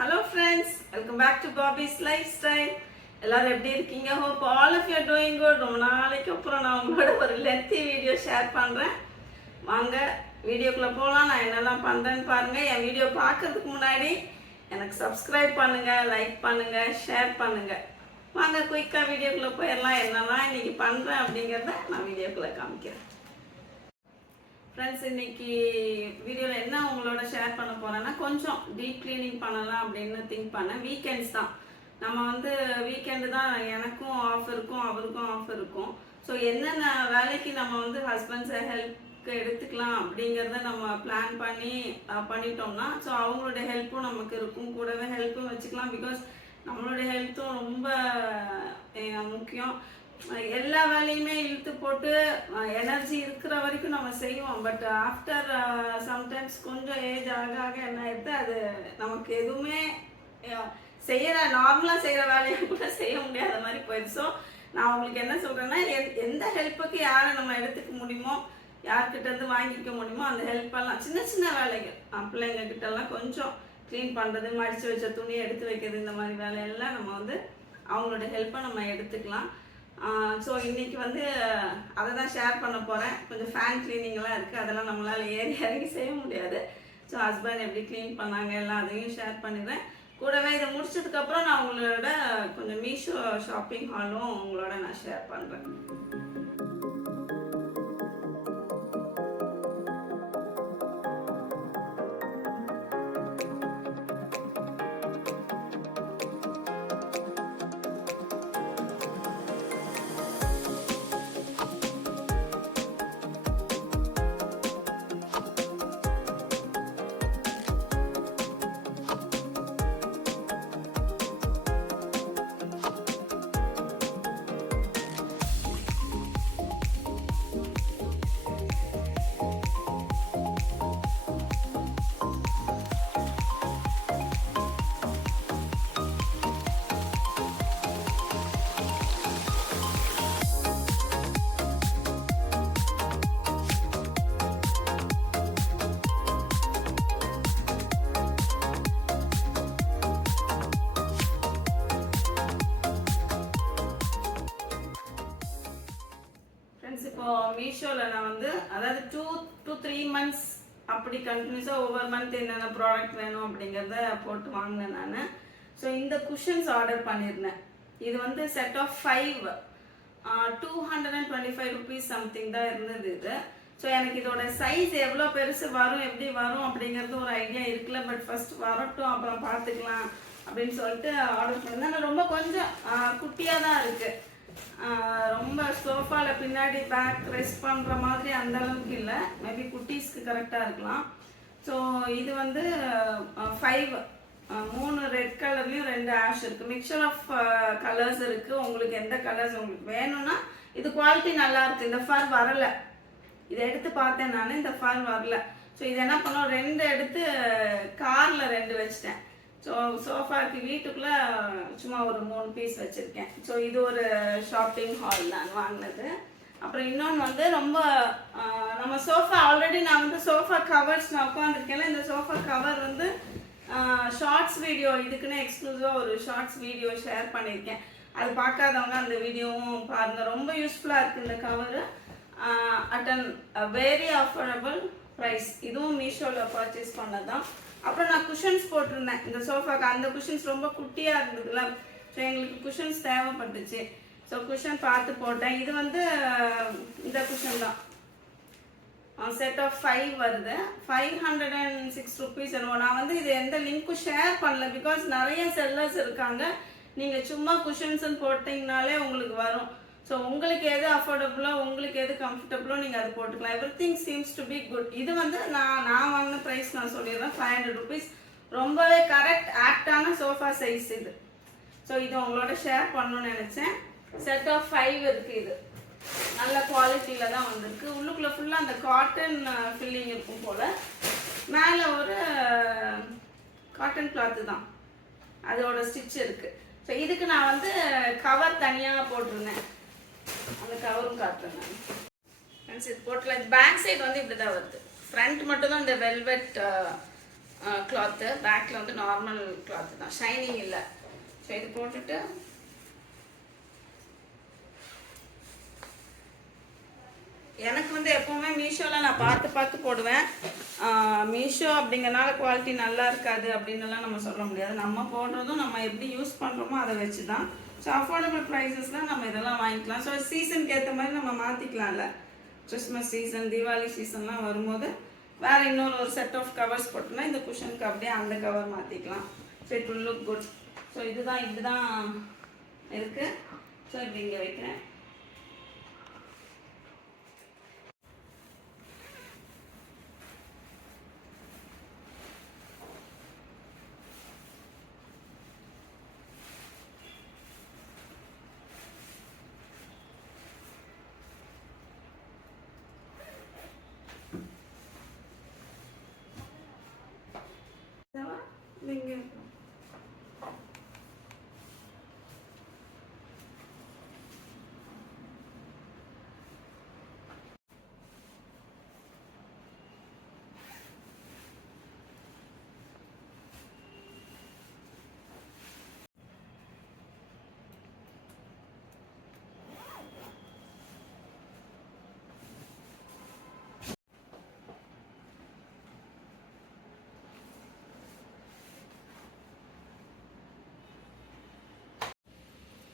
Hello friends, welcome back to Bobby's Lifestyle. எல்லாரும் எப்படி இருக்கீங்க? Hope all of you are doing good. ரொம்ப நாளைக்கு அப்புறம் நான் உங்களோட ஒரு lengthy வீடியோ ஷேர் பண்றேன். வாங்க வீடியோக்குள்ள போலாம். நான் என்னெல்லாம் பண்றேன்னு பாருங்க. என் வீடியோ பார்க்கிறதுக்கு முன்னாடி எனக்கு subscribe பண்ணுங்க, லைக் பண்ணுங்க, ஷேர் பண்ணுங்க. வாங்க குயிக்கா வீடியோக்குள்ள போயிடலாம். என்னெல்லாம் இன்னைக்கு பண்றேன் அப்படிங்கறத நான் வீடியோக்குள்ள காமிக்கிறேன். ஃப்ரெண்ட்ஸ், இன்னைக்கு வீடியோவில் என்ன உங்களோட ஷேர் பண்ண போகிறேன்னா, கொஞ்சம் டீப் கிளீனிங் பண்ணலாம் அப்படின்னு திங்க் பண்ணேன். வீக்கெண்ட்ஸ் தான், நம்ம வீக்கெண்டு தான் எனக்கும் ஆஃப் இருக்கும், அவருக்கும் ஆஃப் இருக்கும். ஸோ என்னென்ன வேலைக்கு நம்ம ஹஸ்பண்ட்ஸை ஹெல்ப்க்கு எடுத்துக்கலாம் அப்படிங்கிறத நம்ம பிளான் பண்ணிட்டோம்னா, ஸோ அவங்களோட ஹெல்ப்பும் நமக்கு இருக்கும், கூடவே ஹெல்ப்பும் வச்சுக்கலாம். பிகாஸ் நம்மளோட ஹெல்த்தும் ரொம்ப முக்கியம். எல்லா வேலையுமே இழுத்து போட்டு எனர்ஜி இருக்கிற வரைக்கும் நம்ம செய்வோம். பட் ஆஃப்டர் சம்டைம்ஸ் கொஞ்சம் ஏஜ் ஆக ஆக என்ன ஆயிடுது, அது நமக்கு எதுவுமே நார்மலாக செய்கிற வேலையை கூட செய்ய முடியாத மாதிரி போயிடுச்சு. ஸோ நான் உங்களுக்கு என்ன சொல்கிறேன்னா, எந்த ஹெல்ப்புக்கு யாரை நம்ம எடுத்துக்க முடியுமோ, யார்கிட்ட இருந்து வாங்கிக்க முடியுமோ அந்த ஹெல்ப்பெல்லாம் சின்ன சின்ன வேலைகள், பிள்ளைங்க கிட்டலாம் கொஞ்சம் க்ளீன் பண்ணுறது, மடித்து வச்ச துணியை எடுத்து வைக்கிறது, இந்த மாதிரி வேலையெல்லாம் நம்ம அவங்களோட ஹெல்ப்பை நம்ம எடுத்துக்கலாம். ஸோ இன்றைக்கி அதை தான் ஷேர் பண்ண போகிறேன். கொஞ்சம் ஃபேன் க்ளீனிங்லாம் இருக்குது, அதெல்லாம் நம்மளால் ஏறி இறங்கி செய்ய முடியாது. ஸோ ஹஸ்பண்ட் எப்படி க்ளீன் பண்ணாங்க எல்லாம் அதையும் ஷேர் பண்ணிடுறேன். கூடவே இதை முடிச்சதுக்கப்புறம் நான் உங்களோட கொஞ்சம் மீஷோ ஷாப்பிங் ஹாலும் உங்களோட நான் ஷேர் பண்ணுறேன். இப்போ மீஷோவில் நான் அதாவது 2-3 months அப்படி கண்டினியூஸாக ஒவ்வொரு மந்த் என்னென்ன ப்ராடக்ட் வேணும் அப்படிங்கிறத போட்டு வாங்கினேன் நான். ஸோ இந்த குஷன்ஸ் ஆர்டர் பண்ணியிருந்தேன். இது செட் ஆஃப் 5 225 rupees சம்திங் தான் இருந்தது இது. ஸோ எனக்கு இதோட சைஸ் எவ்வளோ பெருசு வரும், எப்படி வரும் அப்படிங்கிறது ஒரு ஐடியா இருக்குல்ல. பட் ஃபர்ஸ்ட் வரட்டும், அப்புறம் பார்த்துக்கலாம் அப்படின்னு சொல்லிட்டு ஆர்டர் பண்ணியிருந்தேன். ஆனால் ரொம்ப கொஞ்சம் குட்டியாக தான் இருக்குது. ரொம்ப சோஃபாவில் பின்னாடி பேக் ரெஸ்ட் பண்ணுற மாதிரி அந்த அளவுக்கு இல்லை. மேபி குட்டீஸ்க்கு கரெக்டாக இருக்கலாம். ஸோ இது 5 3 ரெட் கலர்லேயும் 2 ஆஷ் இருக்குது. மிக்சர் ஆஃப் கலர்ஸ் இருக்குது. உங்களுக்கு எந்த கலர்ஸ் உங்களுக்கு வேணும்னா, இது குவாலிட்டி நல்லா இருக்குது. இந்த ஃபர் வரலை, இதை எடுத்து பார்த்தேன் நான், இந்த ஃபர் வரல. ஸோ இது என்ன பண்ணோம், 2 எடுத்து காரில் 2 வச்சுட்டேன். ஸோ சோஃபாக்கு வீட்டுக்குள்ளே சும்மா ஒரு 3 பீஸ் வச்சுருக்கேன். ஸோ இது ஒரு ஷாப்பிங் ஹால் நான் வாங்கினது. அப்புறம் இன்னொன்று ரொம்ப நம்ம சோஃபா ஆல்ரெடி நான் சோஃபா கவர்ஸ் நான் உட்காந்துருக்கேன்ல, இந்த சோஃபா கவர் ஷார்ட்ஸ் வீடியோ இதுக்குன்னு எக்ஸ்க்ளூசிவாக ஒரு ஷார்ட்ஸ் வீடியோ ஷேர் பண்ணியிருக்கேன். அது பார்க்காதவங்க அந்த வீடியோவும் பாருங்கள். ரொம்ப யூஸ்ஃபுல்லாக இருக்குது இந்த cover. At an very affordable price. இதுவும் மீஷோவில் பர்ச்சேஸ் பண்ணதான். அப்புறம் நான் குஷன்ஸ் போட்டிருந்தேன் இந்த சோஃபாக்கு. அந்த குஷன்ஸ் ரொம்ப குட்டியாக இருந்ததுல, ஸோ எங்களுக்கு குஷன்ஸ் தேவைப்பட்டுச்சு. ஸோ குஷன் பார்த்து போட்டேன். இது இந்த குஷன் தான், செட் ஆஃப் 5 வருது. 506 rupees. நான் இது எந்த லிங்க்கும் ஷேர் பண்ணல, பிகாஸ் நிறைய செல்லர்ஸ் இருக்காங்க. நீங்கள் சும்மா குஷன்ஸ்ன்னு போட்டிங்கனாலே உங்களுக்கு வரும். ஸோ உங்களுக்கு எது அஃபோர்டபுளோ, உங்களுக்கு எது கம்ஃபர்டபுளோ நீங்கள் அது போட்டுக்கலாம். Every thing seems to be good. இது நான் வாங்கின ப்ரைஸ் நான் சொல்லிடுறேன், 500 rupees. ரொம்பவே கரெக்ட் ஆக்டான சோஃபா சைஸ் இது. ஸோ இது உங்களோட ஷேர் பண்ணணும்னு நினச்சேன். செட் ஆஃப் 5 இருக்குது. இது நல்ல குவாலிட்டியில் தான் வந்திருக்கு. உள்ளுக்குள்ளே ஃபுல்லாக அந்த காட்டன் ஃபில்லிங் இருக்கும் போல். மேலே ஒரு காட்டன் கிளாத்து தான், அதோட ஸ்டிச் இருக்குது. ஸோ இதுக்கு நான் கவர் தனியாக போட்டிருந்தேன். அந்த கவரும் காட்டுறேன் நான். ஃப்ரெண்ட்ஸ், இது போட்டல பேக் சைடு இப்படி தான் வருது. ஃப்ரண்ட் மட்டும் தான் இந்த வெல்வெட் கிளாத்து, பேக்கில் வந்து நார்மல் கிளாத்து தான், ஷைனிங் இல்லை. ஸோ இது போட்டுட்டு எனக்கு வந்து எப்போவுமே மீஷோவில் நான் பார்த்து போடுவேன். மீஷோ அப்படிங்கிறனால குவாலிட்டி நல்லா இருக்காது அப்படின்னுலாம் நம்ம சொல்ல முடியாது. நம்ம போடுறதும் நம்ம எப்படி யூஸ் பண்ணுறோமோ அதை வச்சு தான். ஸோ அஃபோர்டபுள் ப்ரைஸஸில் நம்ம இதெல்லாம் வாங்கிக்கலாம். ஸோ சீசனுக்கு ஏற்ற மாதிரி நம்ம மாற்றிக்கலாம்ல. கிறிஸ்மஸ் சீசன், தீபாவளி சீசன்லாம் வரும்போது வேறு இன்னொரு செட் ஆஃப் கவர்ஸ் போட்டோம்னா இந்த குஷனுக்கு அப்படியே அந்த கவர் மாற்றிக்கலாம். So it will look good. So இதுதான் இப்படி தான் இருக்குது. ஸோ இப்படி இங்கே வைக்கிறேன். நீங்கள்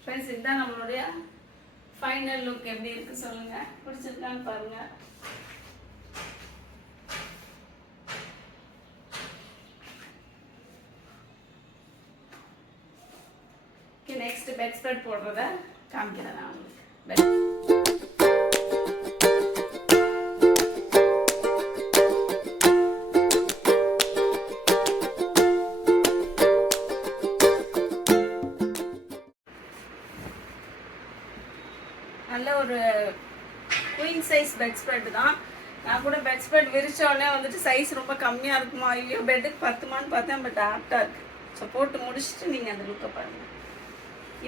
ஃப்ரெண்ட்ஸ், இதுதான் நம்மளுடைய ஃபைனல் லுக். எப்படி இருக்கு சொல்லுங்க, பிடிச்சிருக்கான்னு பாருங்க. ஓகே, நெக்ஸ்ட் பெட் ஸ்ப்ரெட் போடுறத காமிக்கிறேன் நான் உங்களுக்கு. நல்ல ஒரு குயின் சைஸ் பெட் ஸ்ப்ரெட் தான். நான் கூட பெட் ஸ்ப்ரெட் விரிச்சோடனே வந்துட்டு சைஸ் ரொம்ப கம்மியாக இருக்குமா, ஐயோ பெட்டுக்கு பத்துமான்னு பார்த்தேன். பட் ஆப்டாக இருக்குது. ஸோ போட்டு முடிச்சுட்டு நீங்கள் அந்த லுக்கை பாருங்கள்.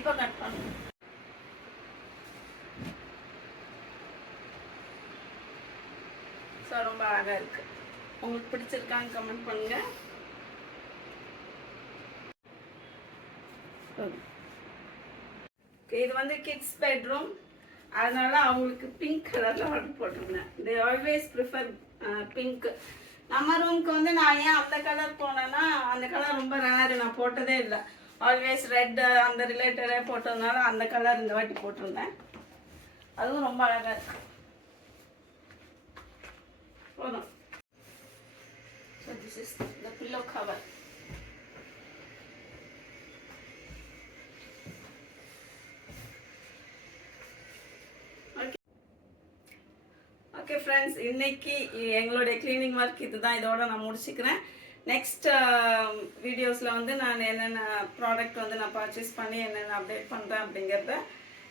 இப்போ கட் பண்ணுங்க. ஸோ ரொம்ப அழகாக இருக்குது. உங்களுக்கு பிடிச்சிருக்கான்னு கமெண்ட் பண்ணுங்கள். இது வந்து கிட்ஸ் பெட்ரூம், அதனால அவங்களுக்கு பிங்க் கலரில் ஆர்டர் போட்டிருந்தேன். They always prefer pink. நம்ம ரூமுக்கு வந்து நான் ஏன் அந்த கலர் போனேன்னா, அந்த கலர் ரொம்ப ரேரு, நான் போட்டதே இல்லை. ஆல்வேஸ் ரெட் அந்த ரிலேட்டடே போட்டதுனால அந்த கலர் இந்த வாட்டி போட்டிருந்தேன். அதுவும் ரொம்ப அழகாக இருக்கு. போதும். So this is the pillow cover. Okay friends, இன்னைக்கு எங்களுடைய க்ளீனிங் ஒர்க் இதுதான். இதோட நான் முடிச்சுக்கிறேன். நெக்ஸ்ட் வீடியோஸில் வந்து நான் என்னென்ன ப்ராடக்ட் வந்து நான் பர்ச்சேஸ் பண்ணி என்னென்ன அப்டேட் பண்ணுறேன் அப்படிங்கிறத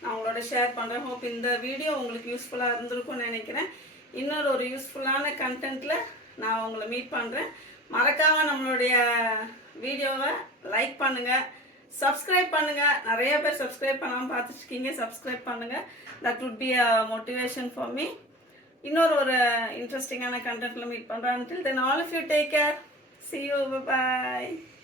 நான் உங்களோட ஷேர் பண்ணுறேன். ஹோப் இந்த வீடியோ உங்களுக்கு யூஸ்ஃபுல்லாக இருந்திருக்கும்னு நினைக்கிறேன். இன்னொரு ஒரு யூஸ்ஃபுல்லான கண்டென்ட்டில் நான் உங்களை மீட் பண்ணுறேன். மறக்காமல் நம்மளுடைய வீடியோவை லைக் பண்ணுங்கள், சப்ஸ்கிரைப் பண்ணுங்கள். நிறைய பேர் சப்ஸ்கிரைப் பண்ணாமல் பார்த்துட்ருக்கீங்க. சப்ஸ்கிரைப் பண்ணுங்கள். That would be a motivation for me. இன்னொரு ஒரு இன்ட்ரெஸ்டிங்கான கண்டென்ட்டில் மீட் பண்ணுறேன். Until then, all of you take care. See you. Bye-bye.